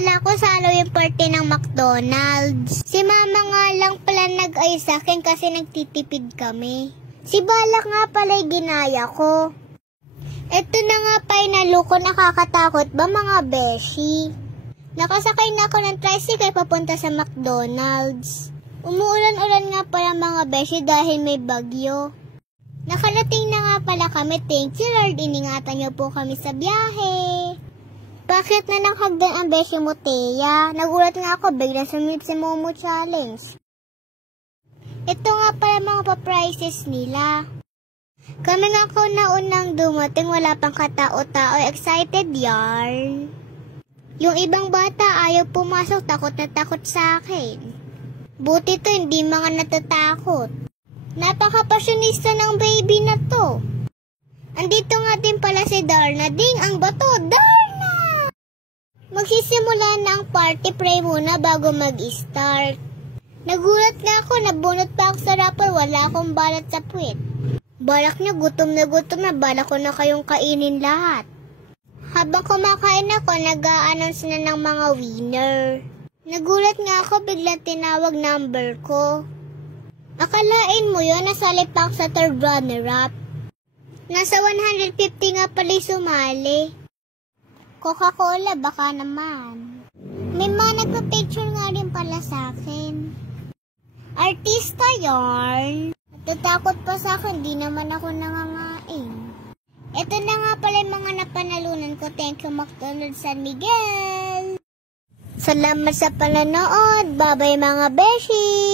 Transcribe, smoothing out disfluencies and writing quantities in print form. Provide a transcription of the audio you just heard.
pala ako sa Halloween party ng McDonald's. Si mama nga lang pala nag-ayos sa akin kasi nagtitipid kami. Si Balak nga pala ginaya ko. Ito na nga pa inaluko, nakakatakot ba mga beshi? Nakasakay na ako ng tricycle papunta sa McDonald's. Umuulan-ulan nga pala mga beshi dahil may bagyo. Nakarating na nga pala kami, thank you Lord, iningatan niyo po kami sa biyahe. Bakit na naghagdan ang beshi mo, Teya? Nagulat nga ako, biglang sumilip si Momo Challenge. Ito nga pala mga pa-prices nila. Kami nga ako naunang dumating, wala pang katao-tao, excited yarn. Yung ibang bata ayaw pumasok, takot na takot sa akin. Buti to, hindi mga natatakot. Napaka-passionista ng baby na to. Andito nga din pala si Darna. Ding, ang bato, Darna! Magsisimula na ang party, pray muna bago mag-start. Nagulat nga ako, nabunot pa ako sa wrapper, wala akong balat sa puwet. Balak niyo, gutom na, balak ko na kayong kainin lahat. Habang kumakain ako, nag-a-announce na ng mga winner. Nagulat nga ako, biglang tinawag number ko. Akalain mo yun, nasali pa ako sa third runner-up. Nasa 150 nga pala sumali. Coca-Cola, baka naman. May mga nagpa-picture nga rin pala sa akin. Artista yarn. Natatakot pa sa akin, di naman ako nangangain. Ito na nga pala yung mga napanalunan ko. Thank you McDonald's San Miguel. Salamat sa pananood. Bye-bye mga beshi.